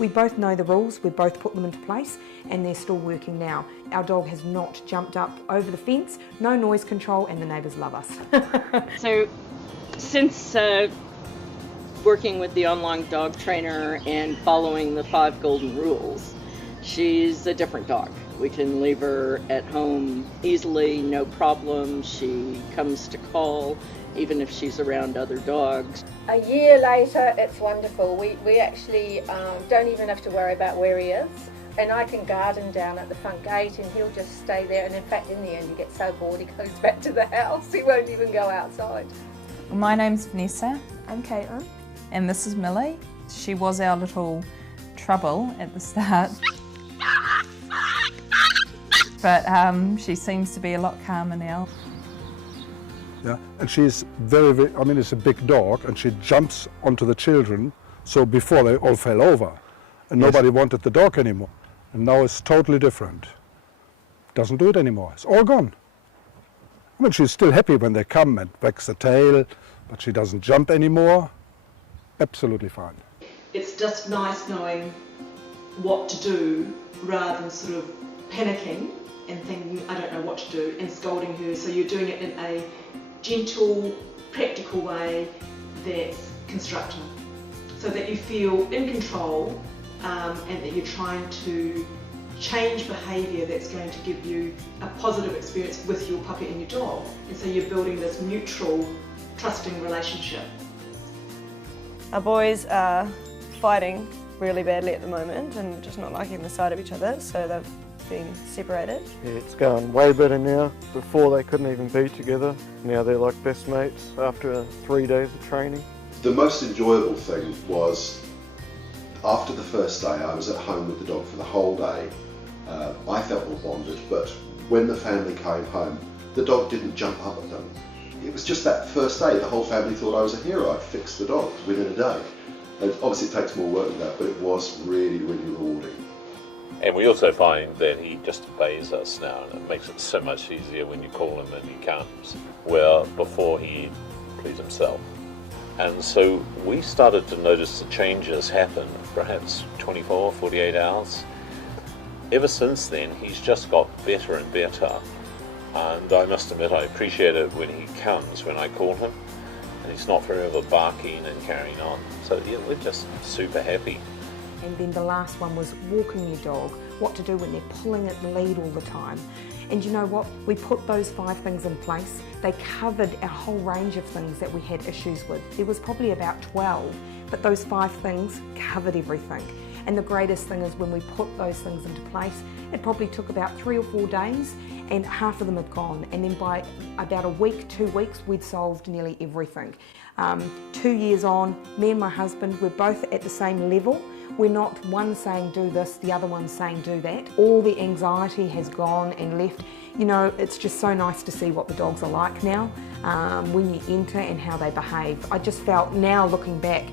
We both know the rules, we both put them into place, and they're still working now. Our dog has not jumped up over the fence, no noise control, and the neighbours love us. So, since working with the online dog trainer and following the 5 golden rules, she's a different dog. We can leave her at home easily, no problem. She comes to call, even if she's around other dogs. A year later, it's wonderful. We actually don't even have to worry about where he is. And I can guard him down at the front gate and he'll just stay there. And in fact, in the end, he gets so bored he goes back to the house. He won't even go outside. My name's Vanessa. I'm Caitlin. And this is Millie. She was our little trouble at the start. But she seems to be a lot calmer now. Yeah, and she's very, I mean, it's a big dog and she jumps onto the children. So before they all fell over and nobody wanted the dog anymore. And now it's totally different. Doesn't do it anymore. It's all gone. I mean, she's still happy when they come and wags the tail, but she doesn't jump anymore. Absolutely fine. It's just nice knowing what to do rather than sort of panicking and thinking, I don't know what to do, and scolding her. So you're doing it in a gentle, practical way that's constructive, so that you feel in control and that you're trying to change behaviour that's going to give you a positive experience with your puppy and your dog. And so you're building this mutual, trusting relationship. Our boys are fighting really badly at the moment and just not liking the sight of each other, so they've been separated. Yeah, it's going way better now. Before they couldn't even be together. Now they're like best mates after 3 days of training. The most enjoyable thing was after the first day I was at home with the dog for the whole day. I felt more bonded, but when the family came home, the dog didn't jump up at them. It was just that first day, the whole family thought I was a hero. I'd fixed the dog within a day. And obviously it takes more work than that, but it was really, really rewarding. And we also find that he just obeys us now, and it makes it so much easier when you call him and he comes, where before he'd please himself. And so we started to notice the changes happen, perhaps 24, 48 hours. Ever since then, he's just got better and better. And I must admit, I appreciate it when he comes, when I call him, and he's not forever barking and carrying on. So yeah, we're just super happy. And then the last one was walking your dog, what to do when they're pulling at the lead all the time. And you know what? We put those 5 things in place. They covered a whole range of things that we had issues with. There was probably about 12, but those 5 things covered everything. And the greatest thing is when we put those things into place, it probably took about 3 or 4 days and half of them had gone. And then by about a week, 2 weeks, we'd solved nearly everything. 2 years on, me and my husband, we're both at the same level. We're not one saying do this, the other one saying do that. All the anxiety has gone and left. You know, it's just so nice to see what the dogs are like now when you enter and how they behave. I just felt now looking back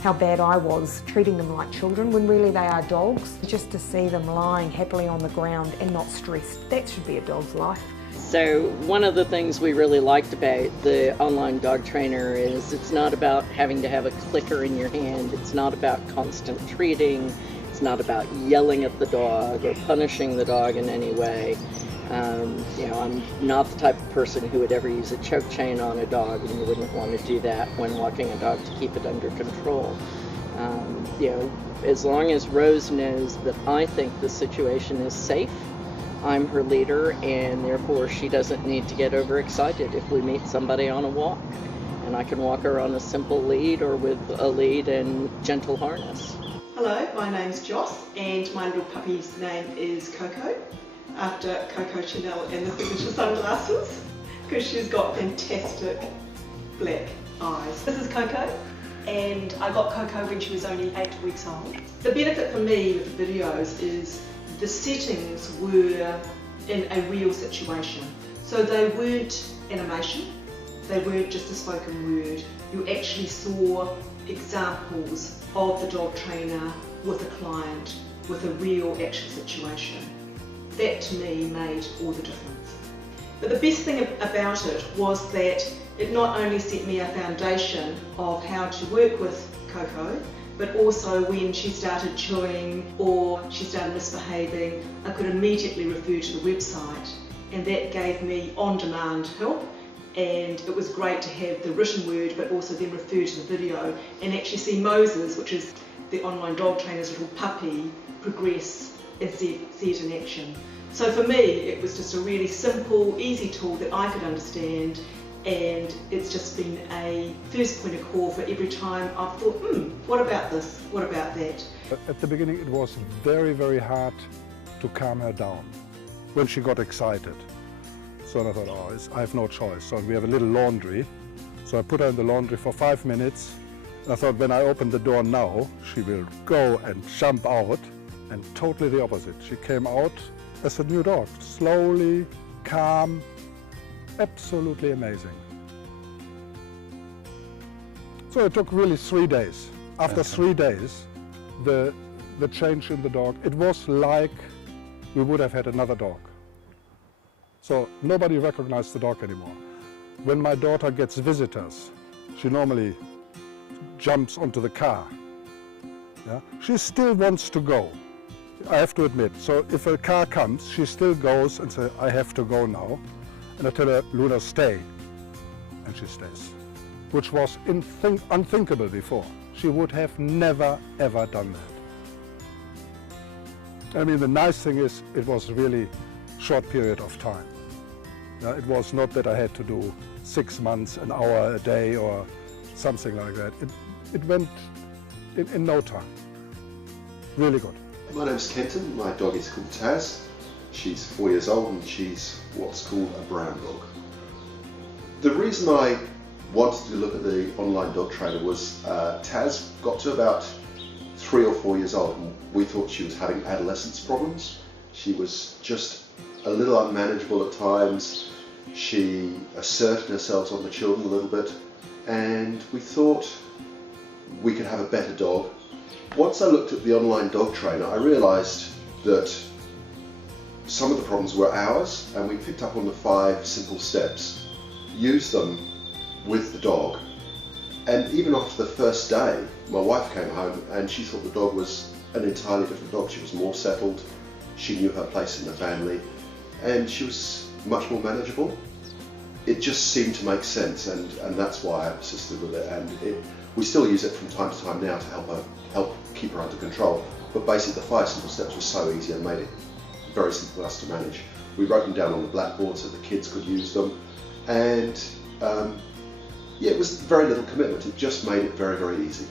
how bad I was treating them like children when really they are dogs. Just to see them lying happily on the ground and not stressed, that should be a dog's life. So one of the things we really liked about the online dog trainer is it's not about having to have a clicker in your hand. It's not about constant treating. It's not about yelling at the dog or punishing the dog in any way. You know, I'm not the type of person who would ever use a choke chain on a dog, and you wouldn't want to do that when walking a dog to keep it under control. You know, as long as Rose knows that I think the situation is safe, I'm her leader, and therefore she doesn't need to get overexcited if we meet somebody on a walk. And I can walk her on a simple lead or with a lead and gentle harness. Hello, my name's Joss, and my little puppy's name is Coco, after Coco Chanel and the signature sunglasses, because she's got fantastic black eyes. This is Coco, and I got Coco when she was only 8 weeks old. The benefit for me with the videos is the settings were in a real situation. So they weren't animation, they weren't just a spoken word. You actually saw examples of the dog trainer with a client with a real actual situation. That to me made all the difference. But the best thing about it was that it not only set me a foundation of how to work with Coco, but also when she started chewing or she started misbehaving, I could immediately refer to the website, and that gave me on-demand help. And it was great to have the written word, but also then refer to the video and actually see Moses, which is the online dog trainer's little puppy, progress and see it in action. So for me, it was just a really simple, easy tool that I could understand, and it's just been a first point of call for every time I've thought, what about this, what about that? At the beginning it was very, very hard to calm her down when she got excited. So I thought, oh, I have no choice. So we have a little laundry. So I put her in the laundry for 5 minutes. And I thought, when I open the door now, she will go and jump out. And totally the opposite. She came out as a new dog, slowly, calm, absolutely amazing. So it took really 3 days. After 3 days, the change in the dog, it was like we would have had another dog. So nobody recognized the dog anymore. When my daughter gets visitors, she normally jumps onto the car. Yeah? She still wants to go, I have to admit. So if a car comes, she still goes and says, I have to go now. And I tell her, Luna, stay. And she stays, which was unthinkable before. She would have never, ever done that. I mean, the nice thing is, it was really short period of time. It was not that I had to do 6 months, an hour a day or something like that. It went in no time. Really good. My name's Kenton. My dog is called Taz. She's 4 years old and she's what's called a brown dog. The reason I wanted to look at the online dog trainer was Taz got to about 3 or 4 years old and we thought she was having adolescence problems. She was just a little unmanageable at times. She asserted herself on the children a little bit, and we thought we could have a better dog. Once I looked at the online dog trainer, I realised that some of the problems were ours, and we picked up on the 5 simple steps, used them with the dog, and even after the first day, my wife came home and she thought the dog was an entirely different dog. She was more settled, she knew her place in the family, and she was much more manageable. It just seemed to make sense, and that's why I persisted with it. And we still use it from time to time now to help keep her under control. But basically the 5 simple steps were so easy and made it very simple for us to manage. We wrote them down on the blackboard so the kids could use them, and yeah, it was very little commitment. It just made it very, very easy.